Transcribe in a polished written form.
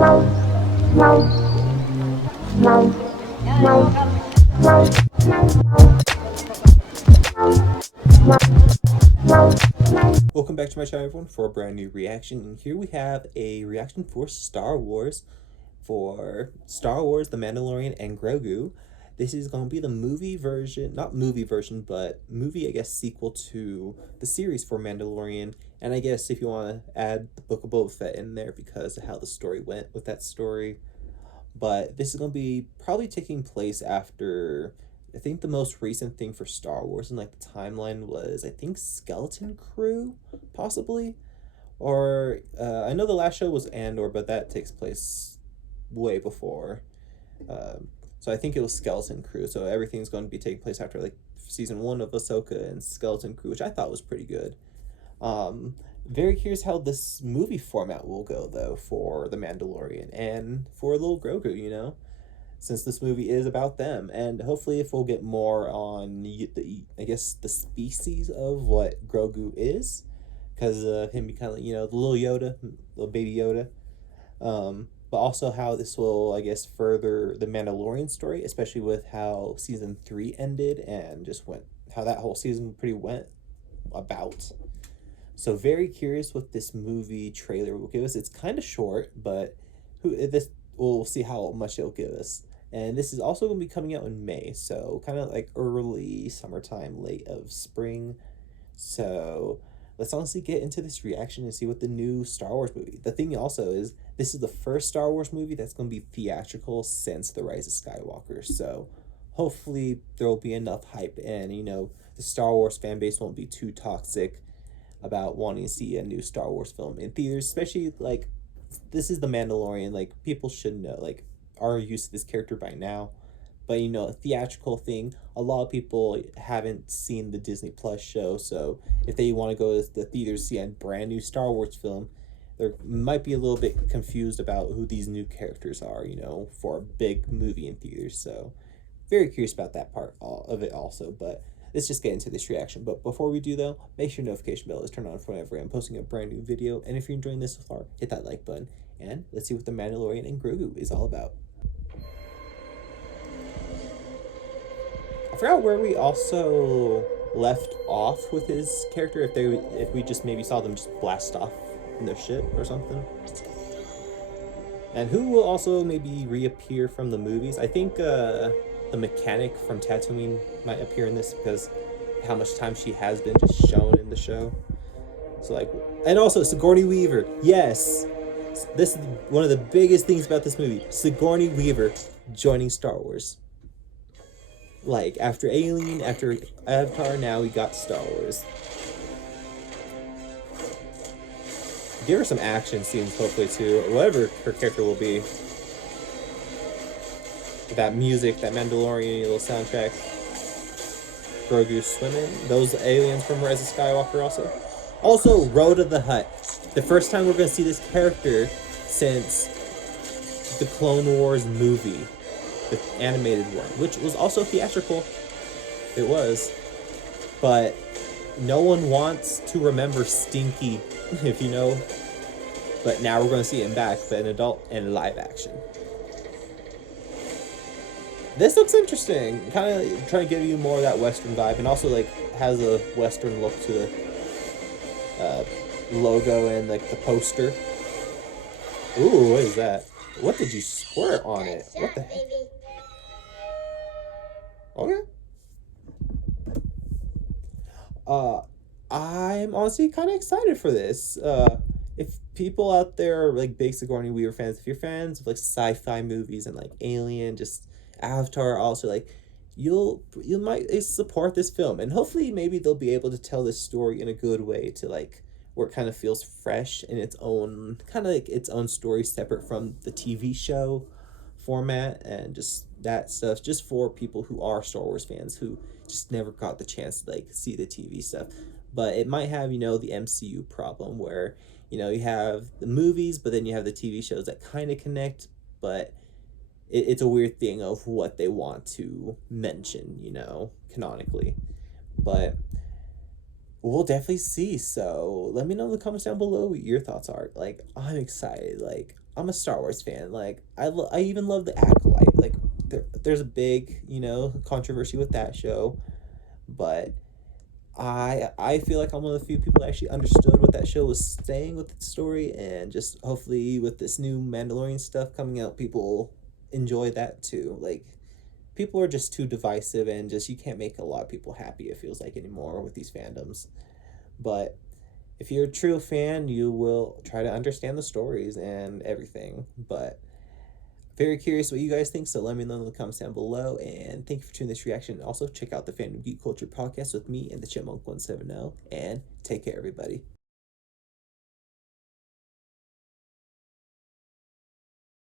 Welcome back to my channel, everyone, for a brand new reaction. And here we have a reaction for Star Wars, The Mandalorian and Grogu. This is going to be the movie version, not movie version, but movie, I guess, sequel to the series for Mandalorian. And I guess if you want to add the Book of Boba Fett in there because of how the story went with that story. But this is going to be probably taking place after, I think the most recent thing for Star Wars and like the timeline was, I think, Skeleton Crew, possibly. Or I know the last show was Andor, but that takes place way before. So I think it was Skeleton Crew. So everything's going to be taking place after like season 1 of Ahsoka and Skeleton Crew, which I thought was pretty good. Very curious how this movie format will go, though, for The Mandalorian and for little Grogu, you know, since this movie is about them. And hopefully if we'll get more on, I guess, the species of what Grogu is, because of him becoming, you know, the little Yoda, little baby Yoda. But also how this will, I guess, further the Mandalorian story, especially with how season 3 ended and just how that whole season pretty went about. So very curious what this movie trailer will give us. It's kind of short, but we'll see how much it'll give us. And this is also going to be coming out in May, so kind of like early summertime, late of spring. So let's honestly get into this reaction and see what the new Star Wars movie. The thing also is, this is the first Star Wars movie that's going to be theatrical since The Rise of Skywalker. So hopefully there will be enough hype, and, you know, the Star Wars fan base won't be too toxic about wanting to see a new Star Wars film in theaters, especially, like, this is The Mandalorian. Like, people should know, like, are used to this character by now. But, you know, a theatrical thing, a lot of people haven't seen the Disney Plus show, so if they want to go to the theaters to see a brand new Star Wars film, they might be a little bit confused about who these new characters are, you know, for a big movie in theaters. So very curious about that part of it also. But let's just get into this reaction. But before we do, though, make sure your notification bell is turned on for whenever I'm posting a brand new video. And if you're enjoying this so far, hit that like button. And let's see what The Mandalorian and Grogu is all about. I forgot where we also left off with his character, if we just maybe saw them just blast off in their ship or something. And who will also maybe reappear from the movies. I think the mechanic from Tatooine might appear in this because how much time she has been just shown in the show. So like, and also Sigourney Weaver. Yes, this is one of the biggest things about this movie. Sigourney Weaver joining Star Wars. Like, after Alien, after Avatar, now we got Star Wars. Give her some action scenes, hopefully, too. Or whatever her character will be. That music, that Mandalorian little soundtrack. Grogu swimming. Those aliens from Rise of Skywalker also. Also, Road of the Hutt. The first time we're going to see this character since the Clone Wars movie. The animated one, which was also theatrical. It was. But no one wants to remember Stinky, if you know. But now we're going to see him back, but an adult and live action. This looks interesting. Kind of trying to give you more of that Western vibe, and also like has a Western look to the logo and like the poster. Ooh, what is that? What did you squirt on it? What the heck? Okay. I'm honestly kind of excited for this. If people out there are like big Sigourney Weaver fans, if you're fans of like sci-fi movies and like Alien, just Avatar, also like you might support this film, and hopefully maybe they'll be able to tell this story in a good way to like where it kind of feels fresh in its own kind of like its own story, separate from the TV show format and just that stuff, just for people who are Star Wars fans who just never got the chance to like see the TV stuff. But it might have, you know, the MCU problem where, you know, you have the movies, but then you have the TV shows that kind of connect, but it's a weird thing of what they want to mention, you know, canonically. But we'll definitely see. So let me know in the comments down below what your thoughts are. Like, I'm excited. Like, I'm a Star Wars fan. Like I even love the Acolyte. Like there's a big controversy with that show, but I feel like I'm one of the few people that actually understood what that show was saying with its story, and just hopefully with this new Mandalorian stuff coming out, people enjoy that too. Like people are just too divisive, and just you can't make a lot of people happy, it feels like, anymore with these fandoms. But if you're a true fan, you will try to understand the stories and everything. But very curious what you guys think, so let me know in the comments down below. And thank you for tuning this reaction. Also, check out the Fandom Geek Culture podcast with me and the Chipmunk 170. And take care, everybody.